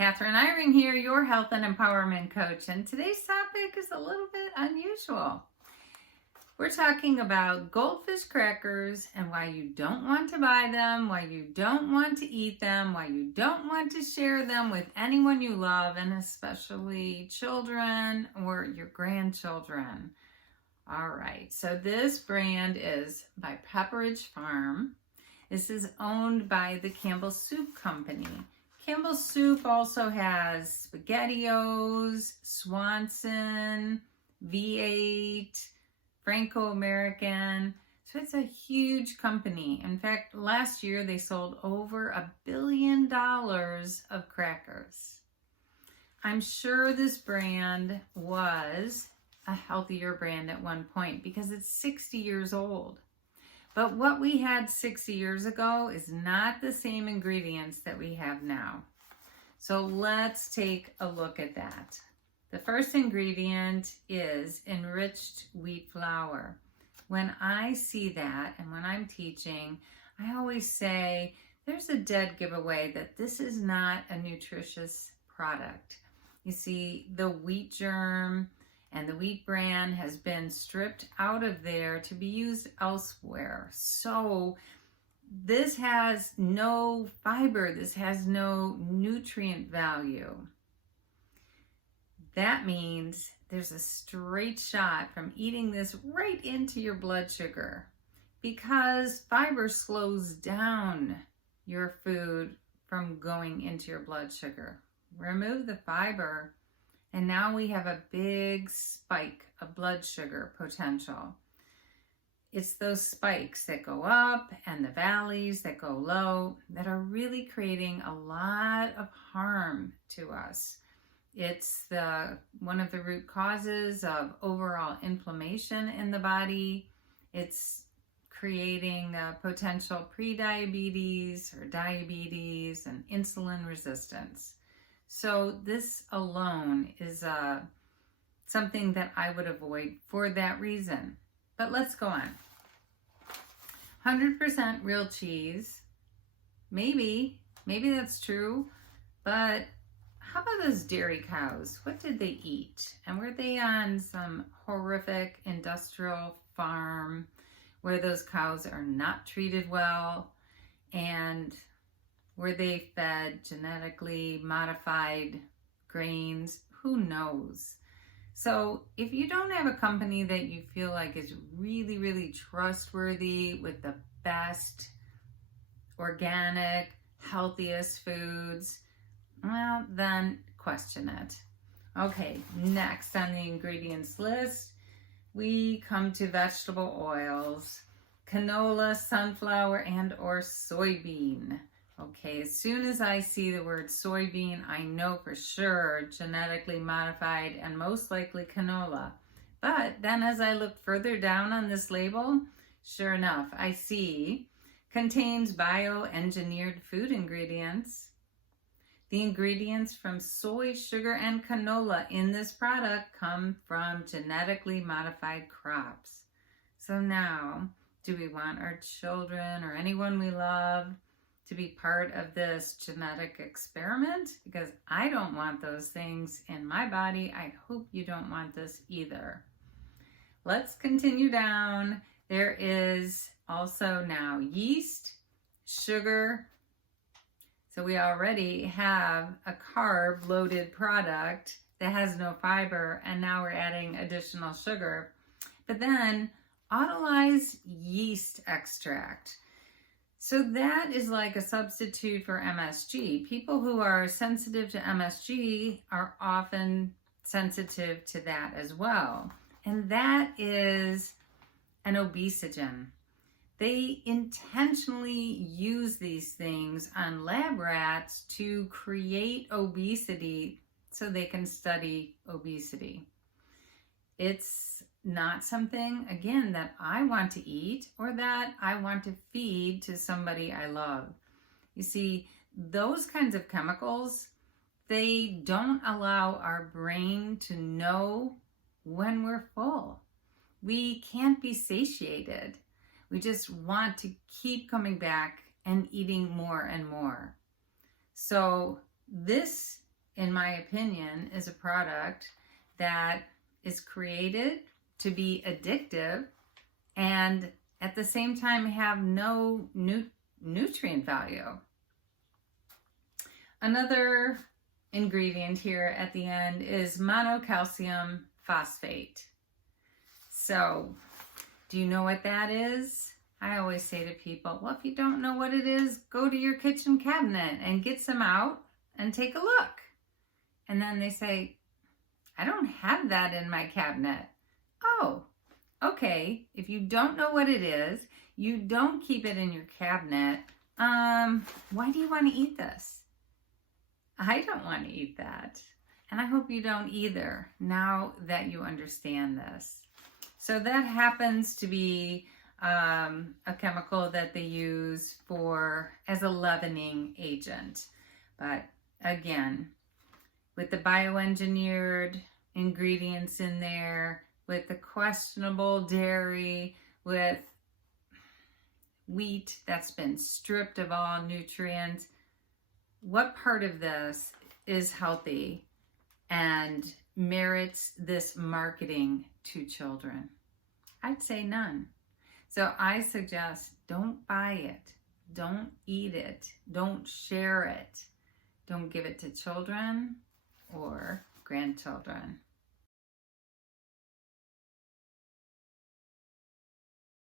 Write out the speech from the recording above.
Kathryn Eyring here, your health and empowerment coach, and today's topic is a little bit unusual. We're talking about goldfish crackers and why you don't want to buy them, why you don't want to eat them, why you don't want to share them with anyone you love, and especially children or your grandchildren. All right, so this brand is by Pepperidge Farm. This is owned by the Campbell Soup Company. Campbell Soup also has SpaghettiOs, Swanson, V8, Franco-American. So it's a huge company. In fact, last year they sold over $1 billion of crackers. I'm sure this brand was a healthier brand at one point because it's 60 years old. But what we had 60 years ago is not the same ingredients that we have now. So let's take a look at that. The first ingredient is enriched wheat flour. When I see that and when I'm teaching, I always say there's a dead giveaway that this is not a nutritious product. You see, the wheat germ and the wheat bran has been stripped out of there to be used elsewhere. So this has no fiber, this has no nutrient value. That means there's a straight shot from eating this right into your blood sugar because fiber slows down your food from going into your blood sugar. Remove the fiber, and now we have a big spike of blood sugar potential. It's those spikes that go up and the valleys that go low that are really creating a lot of harm to us. It's one of the root causes of overall inflammation in the body. It's creating potential prediabetes or diabetes and insulin resistance. So this alone is something that I would avoid for that reason. But let's go on. 100% real cheese. Maybe that's true. But how about those dairy cows? What did they eat? And were they on some horrific industrial farm where those cows are not treated well? And were they fed genetically modified grains? Who knows? So if you don't have a company that you feel like is really, really trustworthy with the best organic, healthiest foods, well, then question it. Okay, next on the ingredients list, we come to vegetable oils, canola, sunflower, and or soybean. Okay, as soon as I see the word soybean, I know for sure genetically modified and most likely canola. But then as I look further down on this label, sure enough, I see contains bioengineered food ingredients. The ingredients from soy, sugar, and canola in this product come from genetically modified crops. So now, do we want our children or anyone we love to be part of this genetic experiment? Because I don't want those things in my body. I hope you don't want this either. Let's continue down. There is also now yeast, sugar. So we already have a carb-loaded product that has no fiber, and now we're adding additional sugar. But then autolyzed yeast extract. So that is like a substitute for MSG. People who are sensitive to MSG are often sensitive to that as well. And that is an obesogen. They intentionally use these things on lab rats to create obesity so they can study obesity. It's not something, again, that I want to eat or that I want to feed to somebody I love. You see, those kinds of chemicals, they don't allow our brain to know when we're full. We can't be satiated. We just want to keep coming back and eating more and more. So this in my opinion, is a product that is created to be addictive and at the same time have no nutrient value. Another ingredient here at the end is monocalcium phosphate. So, do you know what that is? I always say to people, well, if you don't know what it is, go to your kitchen cabinet and get some out and take a look. And then they say, I don't have that in my cabinet. Oh, okay. If you don't know what it is, you don't keep it in your cabinet, why do you want to eat this? I don't want to eat that. And I hope you don't either, now that you understand this. So that happens to be a chemical that they use as a leavening agent. But again, with the bioengineered ingredients in there, with the questionable dairy, with wheat that's been stripped of all nutrients, what part of this is healthy and merits this marketing to children? I'd say none. So I suggest don't buy it, don't eat it, don't share it, don't give it to children or grandchildren.